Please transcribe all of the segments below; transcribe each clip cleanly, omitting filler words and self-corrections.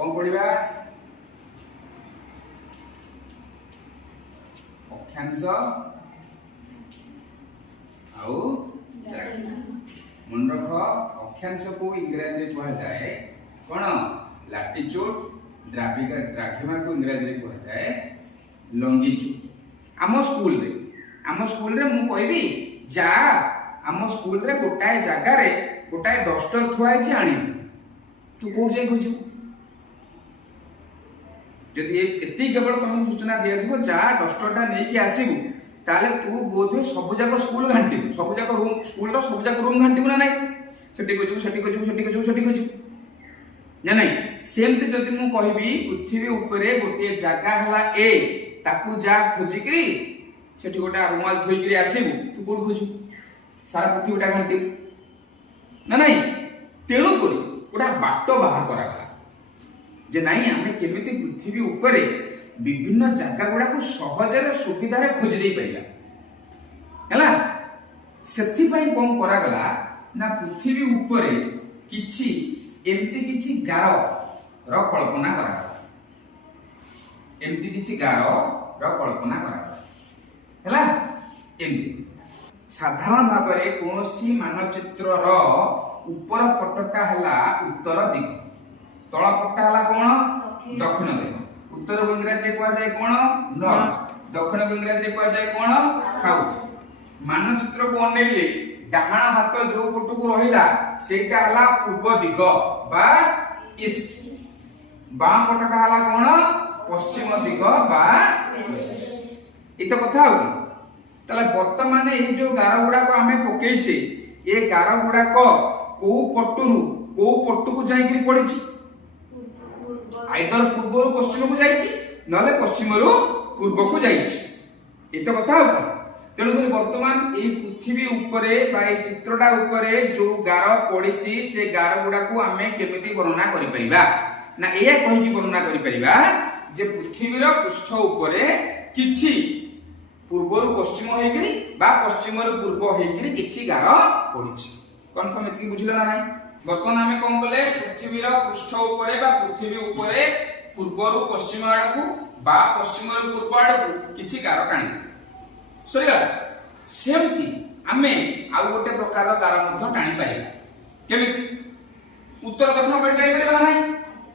कौन पढ़िबा अक्षांश आउ मन रख अक्षांश को इंग्रजी रे कहा जाए कौन लैटिट्यूड द्राघिमा को इंग्रजी रे कहा जाए लॉन्गिट्यूड। आम स्कूल रे मु कहबी जा आम स्कूल रे गोटाए जगह रे गोटाए डस्टर थुआ है आनी तू कौन जाई खोजू जदि एति केवल तुमको सूचना दिया जीवो जा डस्टरटा नहीं कि आसीबू ताले तू बोधे सब जाक स्कूल घंटिबू सब जाक रूम स्कूल रो सब जाक रूम घंटिबू ना नहीं सेठी खोजू ना नहीं सेमते जदि मु कहबी पृथ्वी ऊपरे गोटे जगह हला ए ताकू जा खोजिकरी सेठी गोटा रुमाल थोइकरी आसीबू तू कोड खोजू सारा पृथ्वीटा घंटिबू ना नहीं तेणु करी गोटा बाट बाहर करागला जे नहीं आमे केमिति पृथ्वी ऊपरे विभिन्न जगह गुड़ा को सहजरे सुविधारे खोज दे परिला हैला सेथि पई कोन करागला ना पृथ्वी ऊपरे किछि एमती किछि गार रो कल्पना करागला एमती किछि गार रो कल्पना करागला हैला एमती साधारण भाव में कोनोसी मानचित्र रो ऊपर पटटा हला उत्तर दिग तळ पट्टा हला कोन दक्षिण दिग उत्तर को इंग्रजी रे कहा जाय कोन नॉर्थ दक्षिण को इंग्रजी रे कहा जाय कोन साउथ मानचित्र को अनेले डाहाण हाथ जो पट को रहिला सेटा हला पूर्व दिग बा ईस्ट बाम पटटा हला कोन पश्चिम दिग बा वेस्ट इतो कथा हो तले वर्तमान ए जो गार गुडा को हमें पकेइछे ए गार गुडा को पट्टू को जाई कि पड़िछि आइदर पूर्व पश्चिम को जाइछि नले पश्चिम रु पूर्व को जाइछि एतो कथा हो तेणु करी वर्तमान ए पृथ्वी ऊपरे बा ए चित्रटा ऊपरे जो गार पड़िछि से गार गुडा को हमें केमिति वर्णना करि परिबा ना एया कहि कि वर्णना करि परिबा जे पृथ्वी रो पृष्ठ ऊपरे किछि पूर्व पश्चिम होइकरी बा पश्चिम रु पूर्व होइकरी किछि गार पड़िछि कन्फर्म एति बुझिला ना नाही वर्तमान हमें कोन कले पृथ्वी रो पृष्ठ ऊपरे बा पृथ्वी ऊपरे पूर्व रु पश्चिम आड़ को बा पश्चिम रु पूर्व आड़ को किछि गार टाणी सरीला सेमती हमें आ गोटे प्रकार गार मध्य टाणी पाइबा केमिति उत्तर दक्षिण कर टाणी पाइबा ना नाही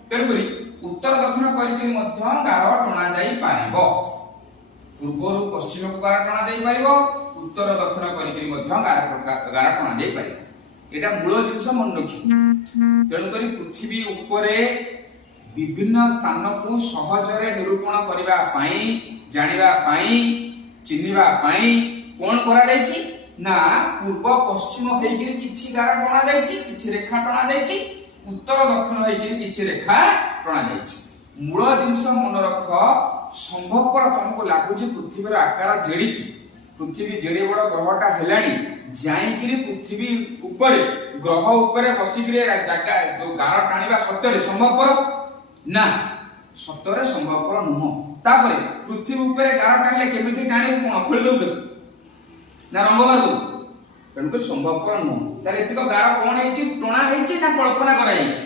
तेनु करी उत्तर दक्षिण करिकरी मध्य गार टणा जाई पारिबो पूर्व रु पश्चिम को गार टणा जाई पारिबो उत्तर दक्षिण करिकरी मध्य गार टणा जाई पारिबो एटा मूल जिंस मन रखी तेणु करी पृथ्वी ऊपरे विभिन्न स्थान को सहजरे निरूपण करबा पई जानिबा पई चिन्हिबा पई कोन करा जायछि ना पूर्व पश्चिम हेगिरि किछि गार टणा जायछि किछि रेखा टणा जायछि उत्तर दक्षिण हेगिरि किछि रेखा टणा जायछि मूल जिंस मन रख संभवपर तुमको लागुछि पृथ्वीर आकार जेडिकी पृथ्वी जेडे बड़ ग्रहटा हेलानी जाईकरी पृथ्वी ऊपर ग्रह ऊपर बसिकरी जगह जो गार टाणीबा सत्यरे संभवपर ना सत्यरे संभवपर नुह तापरे पृथ्वी ऊपर गार टाणले केमिति टाणी कोन खोल दउ ना रंग मार दउ तेणु कर संभवपर नुह तार एतिक गार कोन हेछि टणा हेछि ना कल्पना करा हेछि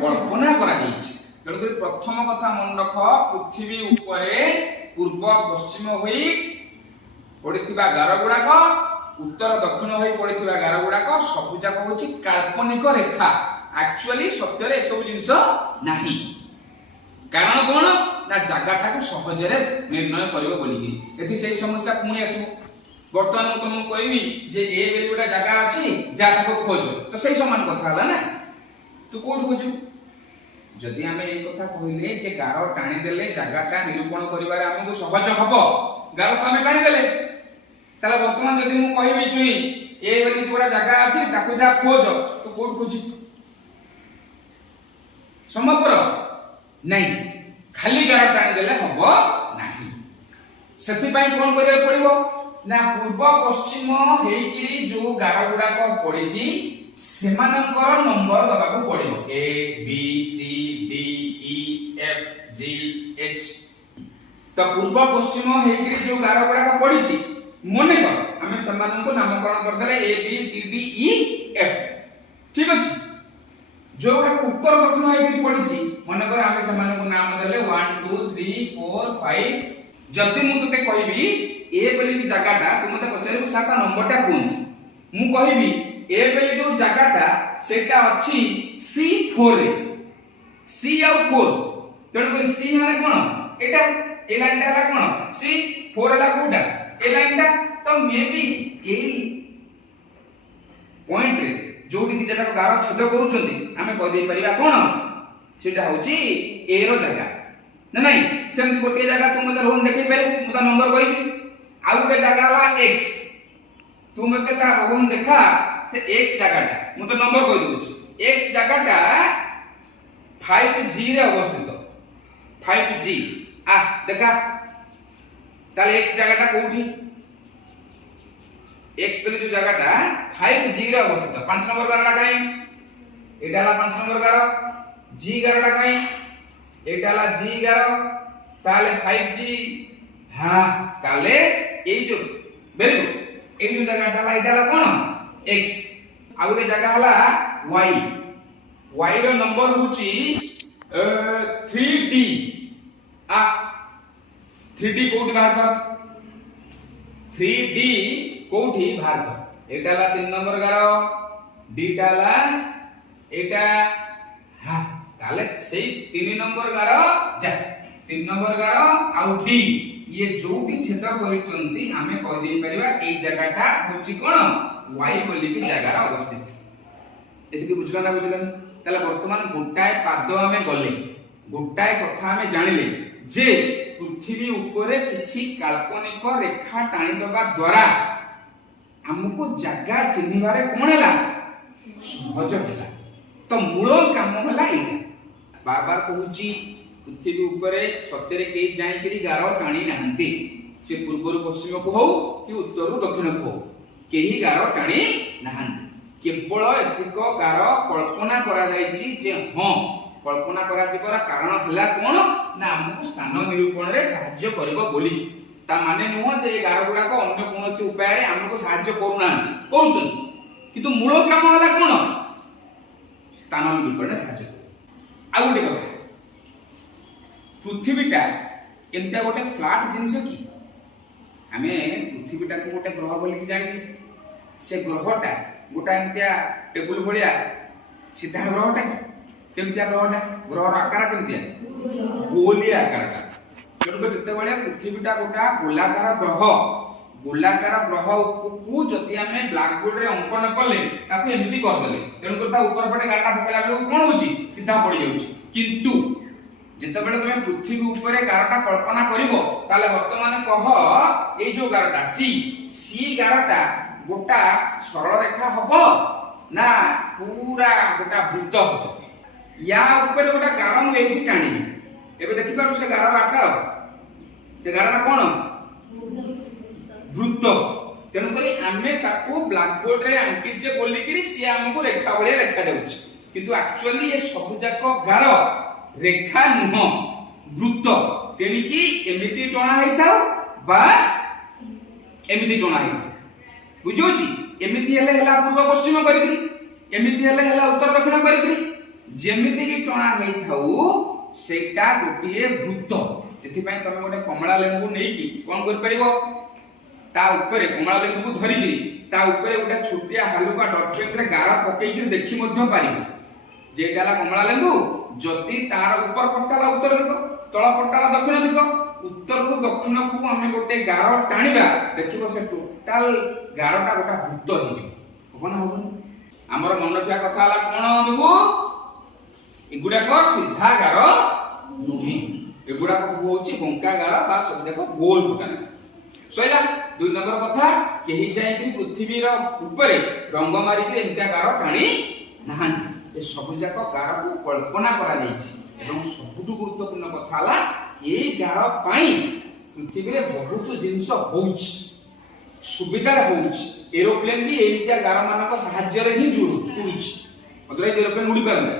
कल्पना करा हेछि तेणु कर प्रथम कथा मन रख पृथ्वी ऊपर पूर्व पश्चिम होई पड़िथिबा गार गुडाक उत्तर दक्षिण होई पड़िथिबा गार गुडाक सब जाक होछि काल्पनिक रेखा एक्चुअली सत्य रे सब जिंस नाही कारण कोन ना जगहटा को सहजरे निर्णय करिवो बोली कि एथि सेही समस्या पुणी आसीबो वर्तमान मु तुमको कहबी जे ए बेली गोटा जगह अछि जा ताको खोज तो सेही समान कथा हला ना तू कोड खोजु जदि हमें ए कथा कहिले जे गार टाणी देले जगहटा निरूपण करिवारे हमको सहज हबो गार को हमें टाणी देले ताला वर्तमान जदि मु कहबी चुई ए बेली जोड़ा जगह अछि ताको जा खोज तो कोड खोजि संभवपर नहीं खाली गार टाणी देले हबो नाही सेति पई कोन करिया पड़िबो ना पूर्व पश्चिम हेइकिरी जो गार गुडा को पड़िछि सेमानंकर नंबर दबा को पड़िबो A B C D E F G H तो पूर्व पश्चिम हेइकिरी जो गार गुडा को पड़िछि मने कर हमें सम्मान को नामकरण कर देले A B C D E F ठीक अछि जोटा उत्तर दक्षिण हेइकिरी पड़िछि मने 3 4 5 जदि मु तते कहबी ए बोली की जगहटा तू मते पचारिबो साता नंबरटा कोन मु कहबी ए बोली जो जगहटा सेटा अछि C4 रे C और 4 तेणु कर C माने कोन एटा ए लाइनटा हला कोन C4 हला कोटा ए लाइनटा तो मे बी ए पॉइंट रे जोटी दी जगह गार छेद करूचंती आमे कह दे परिबा कोन सेटा होची ए रो जगह ना नहीं सेमती गोटे जगह तुम मते रोहन देखै परबो मुता नंबर कहबी आ गोटे जगह हला x तू मते ता रोहन देखा से x जगहटा मु तो नंबर कह दूची x जगहटा 5G रे अवस्थित 5G आ देखा ताले x जगहटा कोठी x बोली जो जगहटा 5G रे अवस्थित 5 नंबर गारटा काई एटा हला 5 नंबर गार G गारटा काई एटा हला G गार ताले 5G हां ताले एई जो वेरी गुड एई जो जगहटा हला एटा हला कोन x आ गोटे जगह हला y y रो नंबर होची 3D आ 3D कोठी बाहर कर 3D कोठी बाहर कर एटा हला 3 नंबर गार d टा हला एटा हां ताले सेई 3 नंबर गार जा 3 नंबर गार आ d ये जोटी छेद करिचंती आमे कह दे परिबा ए जगहटा होची कोन y बोली की जगह अवस्थित एतिके बुझला ना बुझलन ताले वर्तमान गोटाए पाद आमे गले गोटाए कथा आमे जानिले जे पृथ्वी ऊपर किछि काल्पनिक रेखा टाणी दबा द्वारा हमको जगह चिन्हिबारे कोन हला सहज हला तो मूल काम हला एटा बाबा कहूची पृथ्वी ऊपर सत्यरे के जाई करी गारो टाणी नाहंती से पूर्व पश्चिम को हो कि उत्तर दक्षिण को हो केही गारो टाणी नाहंती केवल एतिक गार कल्पना करा जायछि जे हां कल्पना करा जिबार कारण हला कोन ना हमकु स्थान निरूपण रे सहाय्य करबो बोली ता माने नुह जे गार गुडा को अन्य कोनोसी उपाय रे हमकु सहाय्य करू नांती करूछन किंतु मूल काम हला कोन स्थान निरूपण रे सहाय्य आ गोटे कथा पृथ्वीटा एंता गोटे फ्लैट जिंस की हमें पृथ्वीटा को गोटे ग्रह बोली की जानि छी से ग्रहटा गोटा एंतिया टेबल भलिया सीधा ग्रहटा केमतिया ग्रहटा ग्रहर आकार केमतिया गोलिया आकारटा जणको जते बळे पृथ्वीटा गोटा गोलाकार ग्रह को जति हमें ब्लैक बोर्ड रे अंकन कले ताको एमिति कर देले तेणु करता ऊपर पटे गाटा पकेला बेले कोन होची सीधा पड़ी जाउची किंतु जते बळे तुमे पृथ्वी ऊपर गारटा कल्पना करिवो ताले वर्तमान कह ए जो गारटा सी गारटा गोटा सरल रेखा हबो ना पूरा गोटा वृत्त हबो या ऊपर गोटा गार मु एठी टाणी एबे देखि पारु से गारर आकार से गारटा कोन वृत्त तेनु करी आमे ताको ब्लैक बोर्ड रे आंकिचे बोली करी से हमको रेखा बळे रेखा देउछ किंतु एक्चुअली ये सब जाको गार रेखा नुह वृत्त तेनि की एमिति टणा हेताओ बा एमिति टणा हेताओ बुझोची एमिति हेले हेला पूर्व पश्चिम करिकरी एमिति हेले हेला उत्तर दक्षिण करिकरी जेमिति भी टणा हेथाउ सेटा गोटिए वृत्त सेथि पय तमे गोटे कमला लेंबू नेई की कोन कर परिबो ता ऊपर कमला लेंबू को धरि की ता ऊपर गोटे छोटिया हालुका डॉटपेन रे गारा पकेई की देखि मध्य पारिबो जेटाला कमला लेंबू जति तार ऊपर पट्टाला उत्तर दिगो तळ पट्टाला दक्षिण दिगो उत्तर रु दक्षिण को हमें गोटे गार टाणीबा देखिबो से टोटल गारटा गोटा वृत्त हो जे कोन होबो हमर मन रखिया कथा हला कोन देबो एगुडा को सीधा गार नुही एगुडा को होची बंका गार बा सब देखो गोल फुटाना सोइला दुई नंबर कथा केही जाय कि पृथ्वी रो ऊपर रंग मारी के एंता गार टाणी नाहंती ए सब जाक गार को कल्पना करा जायछि एवं सबुठु गुरुत्वपूर्ण कथा हला एई गार पाई पृथ्वी रे बहुत जिंस होउछि सुविधा होउछि एरोप्लेन भी एइटा गार मानक सहाय्य रे ही जुडुछि अदरवाइज एरोप्लेन उडी पारना